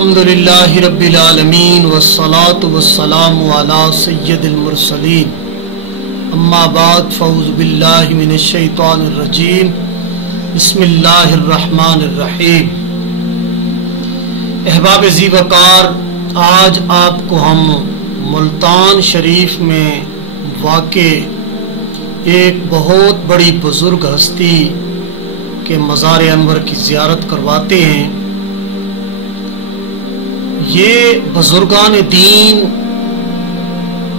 الحمدللہ رب العالمین والصلاة والسلام علی سید المرسلین اما بعد فاعوذ باللہ من الشیطان الرجیم بسم اللہ الرحمن الرحیم۔ احباب ذی وقار، آج آپ کو ہم ملتان شریف میں واقع ایک بہت بڑی بزرگ ہستی کے مزار انور کی زیارت کرواتے ہیں۔ یہ بزرگان دین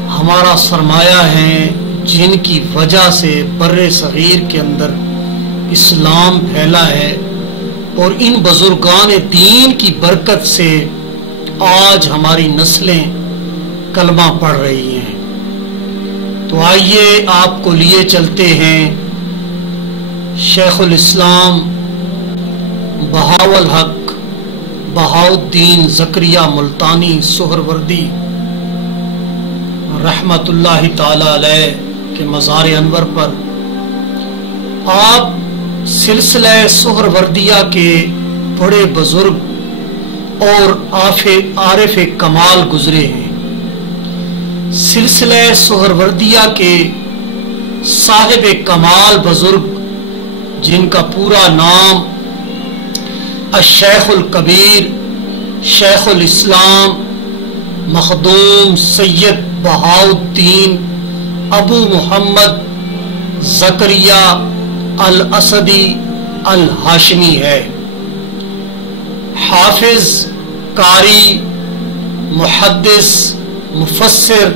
ہمارا سرمایہ ہیں، جن کی وجہ سے بر صغیر کے اندر اسلام پھیلا ہے، اور ان بزرگان دین کی برکت سے آج ہماری نسلیں کلمہ پڑھ رہی ہیں۔ تو آئیے آپ کو لیے چلتے ہیں شیخ الاسلام بہاولحق بہاؤالدین زکریہ ملتانی سہروردی رحمت اللہ تعالی علیہ کے مزار انور پر۔ آپ سلسلہ سہروردیہ کے بڑے بزرگ اور عارف کمال گزرے ہیں۔ سلسلہ سہروردیہ کے صاحب کمال بزرگ، جن کا پورا نام الشیخ الکبیر شیخ الاسلام مخدوم سید بہاؤالدین ابو محمد زکریا الاسدی الہاشمی ہے۔ حافظ، قاری، محدث، مفسر،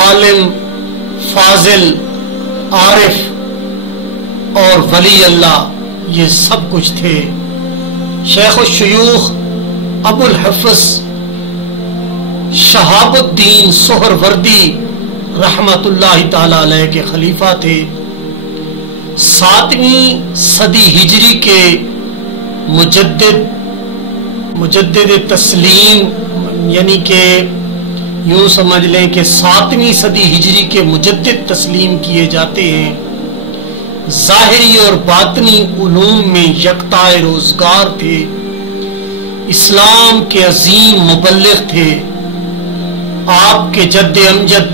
عالم، فاضل، عارف اور ولی اللہ، یہ سب کچھ تھے۔ شیخ الشیوخ ابو الحفظ شہاب الدین سہروردی رحمت اللہ تعالی علیہ کے خلیفہ تھے۔ 7ویں صدی ہجری کے مجدد تسلیم، یعنی کہ یوں سمجھ لیں کہ 7ویں صدی ہجری کے مجدد تسلیم کیے جاتے ہیں۔ ظاہری اور باطنی علوم میں یکتا روزگار تھے، اسلام کے عظیم مبلغ تھے۔ آپ کے جد امجد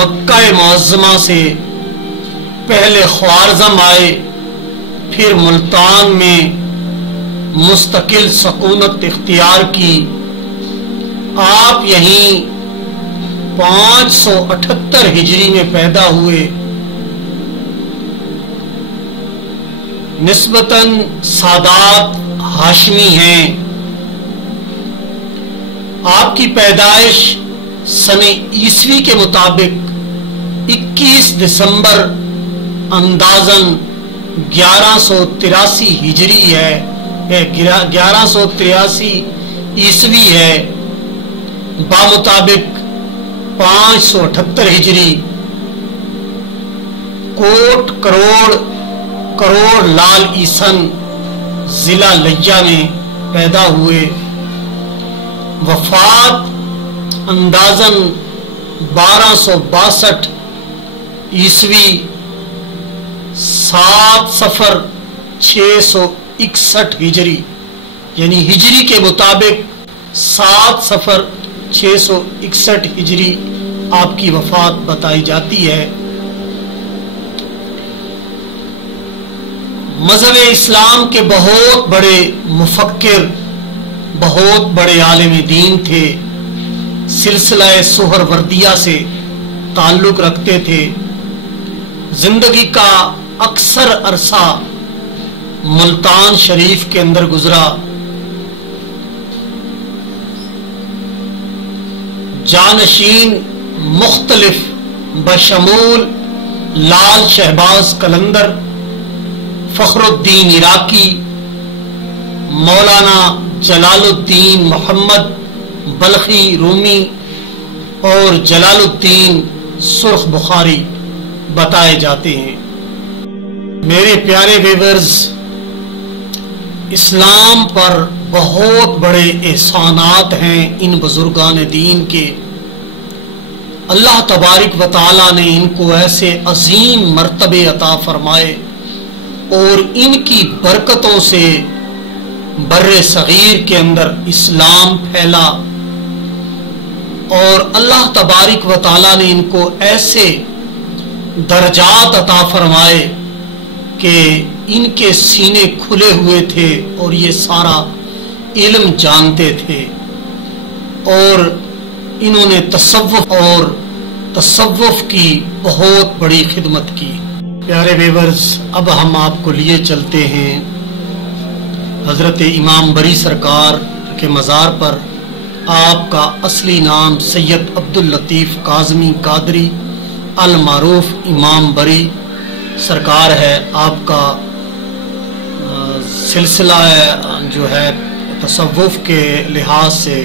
مکہ معظمہ سے پہلے خوارزم آئے، پھر ملتان میں مستقل سکونت اختیار کی۔ آپ یہیں 578 ہجری میں پیدا ہوئے۔ نسبتاً سادات ہاشمی ہیں۔ آپ کی پیدائش سن عیسوی کے مطابق 21 دسمبر اندازاً 1183 ہجری ہے، 1183 عیسوی ہے، بامطابق 578 ہجری۔ کوٹ کروڑ لال عیسن ضلع لیا میں پیدا ہوئے۔ وفات اندازاً 1262 عیسوی 7 صفر 661 ہجری، یعنی ہجری کے مطابق 7 صفر 661 ہجری آپ کی وفات بتائی جاتی ہے۔ مذہب اسلام کے بہت بڑے مفکر، بہت بڑے عالم دین تھے، سلسلہ سہروردیہ سے تعلق رکھتے تھے۔ زندگی کا اکثر عرصہ ملتان شریف کے اندر گزرا۔ جانشین مختلف بشمول لال شہباز قلندر، فخر الدین عراقی، مولانا جلال الدین محمد بلخی رومی اور جلال الدین سرخ بخاری بتائے جاتے ہیں۔ میرے پیارے ویورز، اسلام پر بہت بڑے احسانات ہیں ان بزرگان دین کے۔ اللہ تبارک و تعالی نے ان کو ایسے عظیم مرتبے عطا فرمائے، اور ان کی برکتوں سے بر صغیر کے اندر اسلام پھیلا، اور اللہ تبارک و تعالیٰ نے ان کو ایسے درجات عطا فرمائے کہ ان کے سینے کھلے ہوئے تھے اور یہ سارا علم جانتے تھے، اور انہوں نے تصوف کی بہت بڑی خدمت کی۔ پیارے ویورز، اب ہم آپ کو لیے چلتے ہیں حضرت امام بری سرکار کے مزار پر۔ آپ کا اصلی نام سید عبداللطیف کاظمی قادری المعروف امام بری سرکار ہے۔ آپ کا سلسلہ جو ہے تصوف کے لحاظ سے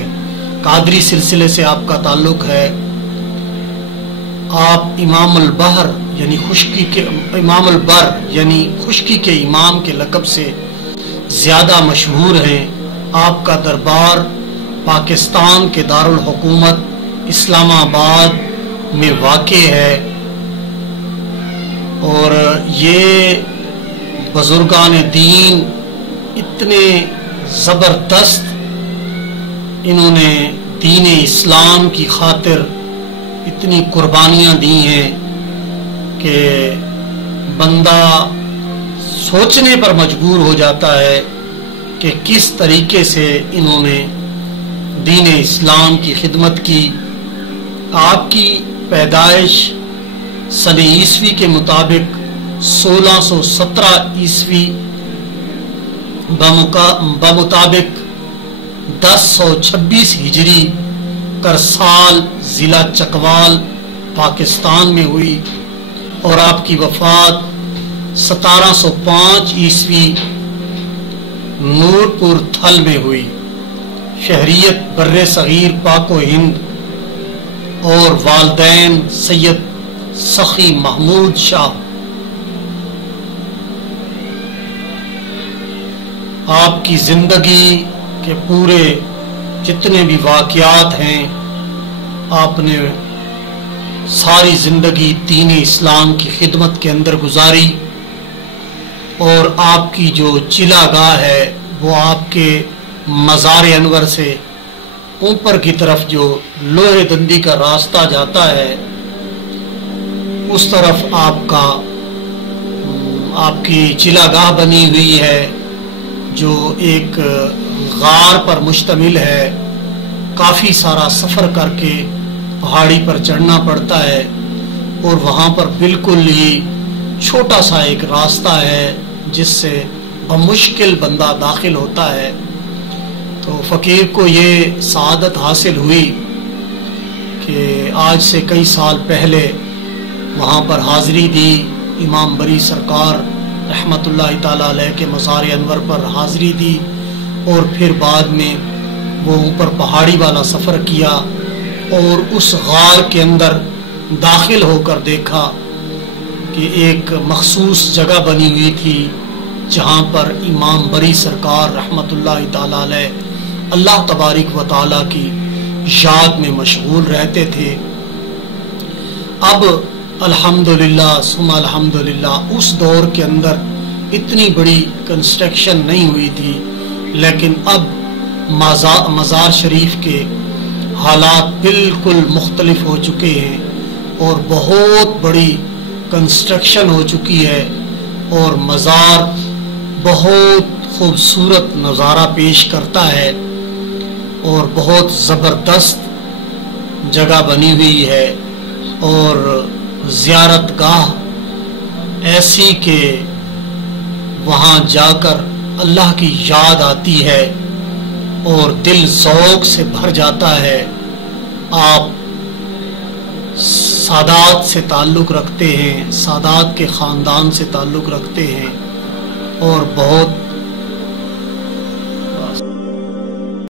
قادری سلسلے سے آپ کا تعلق ہے۔ آپ امام البحر یعنی خشکی کے امام البر یعنی خشکی کے امام کے لقب سے زیادہ مشہور ہیں۔ آپ کا دربار پاکستان کے دارالحکومت اسلام آباد میں واقع ہے، اور یہ بزرگان دین اتنے زبردست انہوں نے دین اسلام کی خاطر اتنی قربانیاں دی ہیں کہ بندہ سوچنے پر مجبور ہو جاتا ہے کہ کس طریقے سے انہوں نے دین اسلام کی خدمت کی۔ آپ کی پیدائش سن عیسوی کے مطابق 1617 عیسوی بمطابق 1026 ہجری کرسال ضلع چکوال پاکستان میں ہوئی، اور آپ کی وفات 1705 عیسوی نورپور تھل میں ہوئی۔ شہریت بر صغیر پاک و ہند، اور والدین سید سخی محمود شاہ۔ آپ کی زندگی کے پورے جتنے بھی واقعات ہیں، آپ نے ساری زندگی دین اسلام کی خدمت کے اندر گزاری، اور آپ کی جو چلا گاہ ہے وہ آپ کے مزار انور سے اوپر کی طرف جو لوہے دندی کا راستہ جاتا ہے اس طرف آپ کی چلا گاہ بنی ہوئی ہے، جو ایک غار پر مشتمل ہے۔ کافی سارا سفر کر کے پہاڑی پر چڑھنا پڑتا ہے، اور وہاں پر بالکل ہی چھوٹا سا ایک راستہ ہے جس سے بمشکل بندہ داخل ہوتا ہے۔ تو فقیر کو یہ سعادت حاصل ہوئی کہ آج سے کئی سال پہلے وہاں پر حاضری دی، امام بری سرکار رحمت اللہ تعالی علیہ کے مزار انور پر حاضری دی، اور پھر بعد میں وہ اوپر پہاڑی والا سفر کیا، اور اس غار کے اندر داخل ہو کر دیکھا کہ ایک مخصوص جگہ بنی ہوئی تھی جہاں پر امام بری سرکار رحمت اللہ تعالی علیہ اللہ تبارک و تعالی کی یاد میں مشغول رہتے تھے۔ اب الحمدللہ ثم الحمدللہ اس دور کے اندر اتنی بڑی کنسٹرکشن نہیں ہوئی تھی، لیکن اب مزار شریف کے حالات بالکل مختلف ہو چکے ہیں، اور بہت بڑی کنسٹرکشن ہو چکی ہے، اور مزار بہت خوبصورت نظارہ پیش کرتا ہے، اور بہت زبردست جگہ بنی ہوئی ہے، اور زیارت گاہ ایسی کہ وہاں جا کر اللہ کی یاد آتی ہے اور دل ذوق سے بھر جاتا ہے۔ آپ سادات سے تعلق رکھتے ہیں، سادات کے خاندان سے تعلق رکھتے ہیں، اور بہت